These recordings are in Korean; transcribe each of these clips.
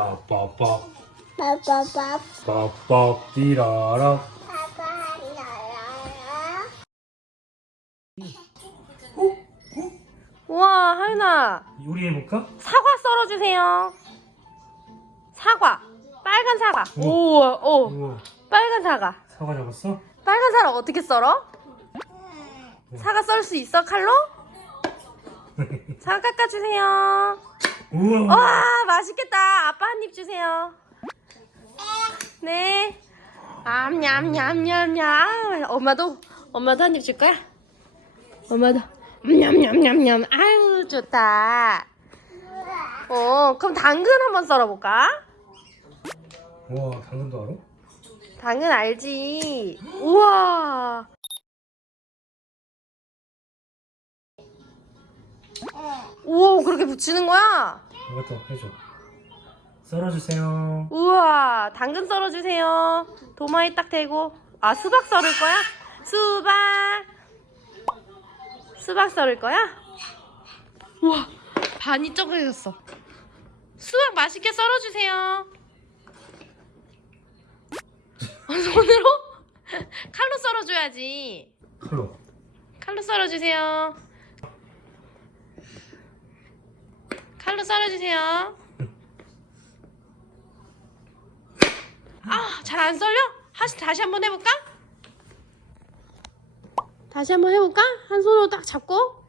빠빠빠 빠빠빠 빠빠 띠라라 우와, 하윤아. 요리 해볼까? 사과 썰어주세요. 사과. 빨간 사과. 우와, 오. 우와 빨간 사과. 사과 잡았어? 빨간 사과 어떻게 썰어? 사과 썰 수 있어, 칼로? 사과 깎아주세요. 우와 와, 맛있겠다. 아빠 한 입 주세요. 네. 암냠냠냠냠. 엄마도, 엄마도 한 입 줄 거야? 엄마도. 냠냠냠냠. 아유, 좋다. 어, 그럼 당근 한번 썰어볼까? 우와 당근도 알아? 당근 알지? 우와. 오, 그렇게 붙이는 거야? 이것도 해줘 썰어주세요 우와, 당근 썰어주세요. 도마에 딱 대고. 아, 수박 썰을 거야? 수박. 수박 썰을 거야? 우와, 반이 쪼그려졌어. 수박 맛있게 썰어주세요. 아, 손으로? 칼로 썰어줘야지. 칼로 칼로 썰어주세요. 칼로 썰어주세요. 아, 잘 안 썰려? 다시, 다시 한번 해볼까? 다시 한번 해볼까? 한 손으로 딱 잡고.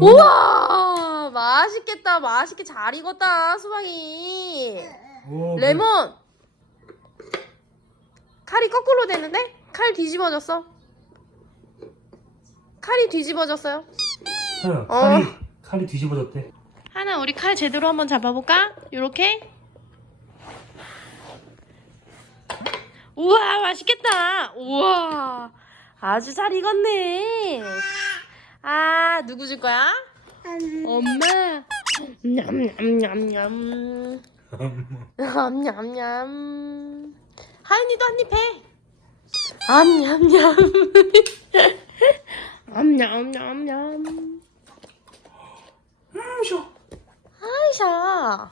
우와! 맛있겠다. 맛있게 잘 익었다, 수박이. 우와, 레몬! 칼이 거꾸로 되는데? 칼 뒤집어졌어. 칼이 뒤집어졌어요. 하나 어. 칼이 칼이 뒤집어졌대 하나, 우리 칼 제대로 한번 잡아볼까? 요렇게. 우와, 맛있겠다. 우와, 아주 잘 익었네. 아, 누구 줄 거야? 엄마. 냠냠냠냠. 냠냠냠. 하윤이도 한입 해. 암냠냠. 암냠냠냠. 음 쉬어 아이샤.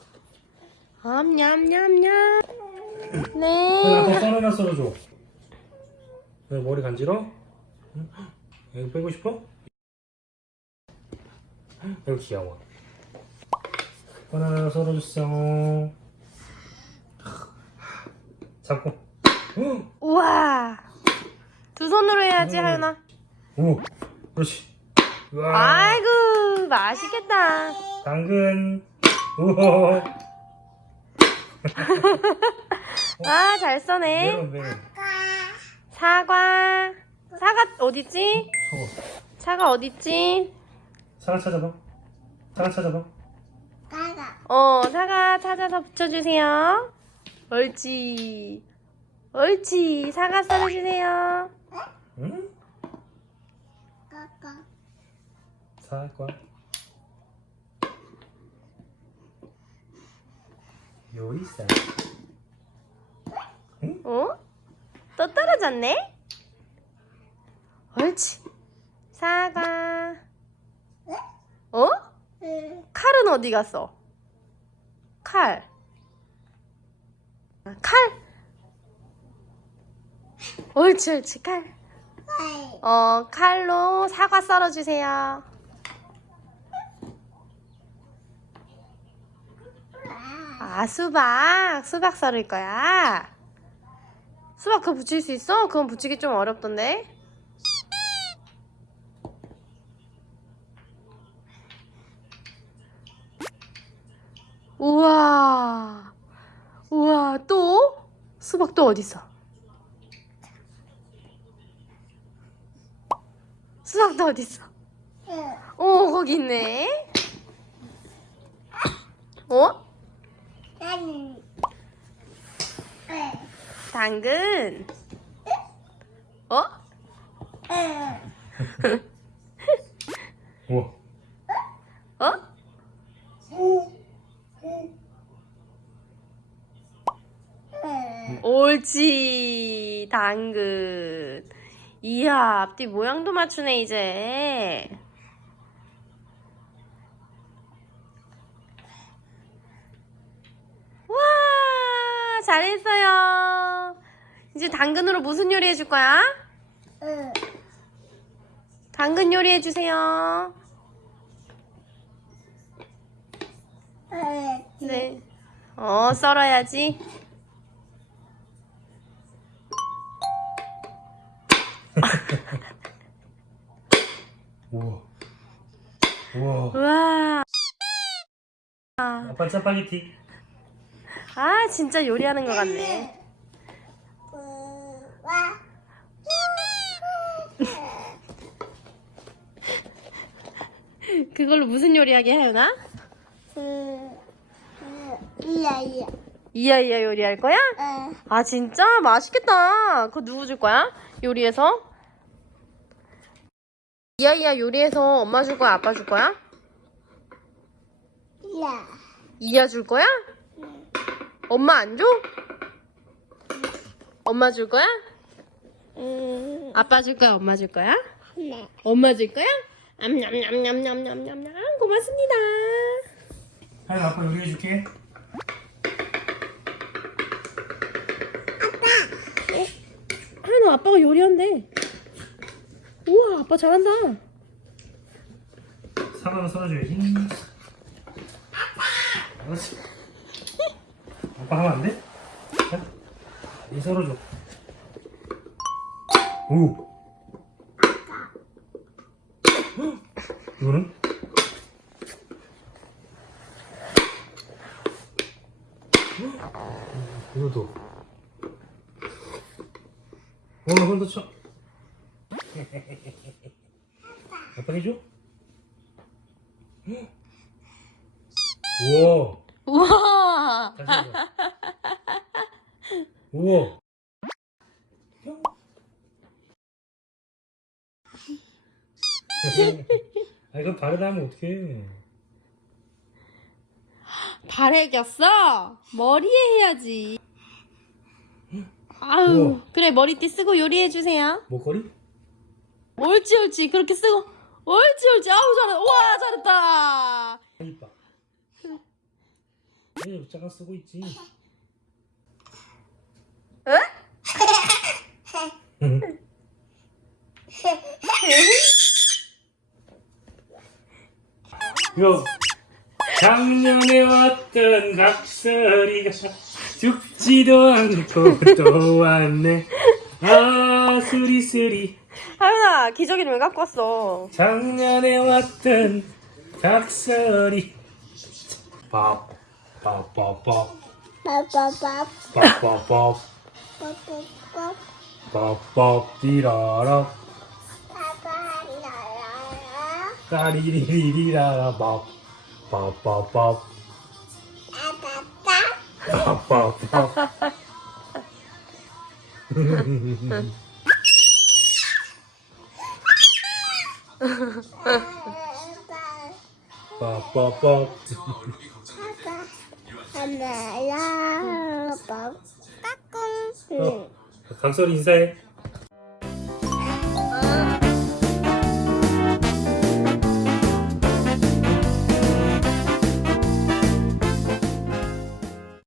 암냠냠냠. 하나 네. 더 썰어나 썰어줘 왜 머리 간지러? 응? 이거 빼고 싶어? 이거 귀여워 하나 썰어주세요 잡고 우와. 두 손으로 해야지, 음. 하윤아. 오 그렇지 우와 아이고, 맛있겠다. 당근 우와 아, 잘 써네. 메론 메론 사과. 사과 어딨지? 사과 어딨지? 사과 찾아봐 사과 찾아봐 까가 어, 사과 찾아서 붙여주세요. 옳지. 옳지. 사과 썰어주세요. 응? 사과 요리사 어? 또 떨어졌네? 옳지. 사과. 어? 응 칼은 어디 갔어? 칼. 아, 칼. 옳지, 옳지, 칼. 어, 칼로 사과 썰어주세요. 아, 수박. 수박 썰을 거야. 수박 그거 붙일 수 있어? 그건 붙이기 좀 어렵던데. 우와. 우와, 또? 수박 또 어딨어? 수박 또 어딨어? 응 오, 거기 있네. 어? 나는 응 당근. 어? 응 우와 어? 응 옳지. 당근. 이야, 앞뒤 모양도 맞추네, 이제. 잘했어요. 이제 당근으로 무슨 요리 해줄 거야? 응. 당근 요리 해주세요. 응. 네. 어, 썰어야지. 우와. 우와. 우와. 아빠 짜파게티. 아, 진짜 요리하는 것 같네. 와. 그걸로 무슨 요리하게 하연아? 응. 이야 이야. 이야이야 요리할 거야? 응. 아, 진짜? 맛있겠다. 그거 누구 줄 거야? 요리해서? 이야이야 요리해서 엄마 줄 거야? 아빠 줄 거야? 이야. 이야 줄 거야? 엄마 안 줘? 엄마 줄 거야? 응. 아빠 줄 거야? 엄마 줄 거야? 네. 엄마 줄 거야? 암냠냠냠냠냠냠냠 고맙습니다. 하연 아빠 요리해줄게. 하연아 아빠가 요리한대. 우와 아빠 잘한다. 사과는 썰어줘야지. 그렇지. 아빠 하면 안 돼? 자, 이 썰어줘. 오. 헉! 이거는? 헉! 이거도. 어, 한번더 쳐. 아빠 해줘? 우와. 우와. 다시 해봐. 우와. 아 이거 바르다 하면 어떡해. 발에 꼈어? 머리에 해야지. 아유 우와. 그래 머리띠 쓰고 요리해 주세요. 목걸이? 옳지 옳지 그렇게 쓰고 옳지 옳지 아우 잘했다. 잘했다. 아, 이뻐. 왜 여자가 쓰고 있지? 에? 요 작년에 왔던 각설이가 죽지도 않고 또 왔네 아 쓰리쓰리 하연아 기저귀는 왜 갖고 왔어? 작년에 왔던 각설이 밥 빠빠빠. 밥밥밥 빠빠빠. 밥밥 디라라 빠빠라라라. 까리리리리라라 밥 빠빠빠. 밥밥밥 빠빠. 밥밥밥 하 나야. 빠. 까꿍. 어, 각설 인사해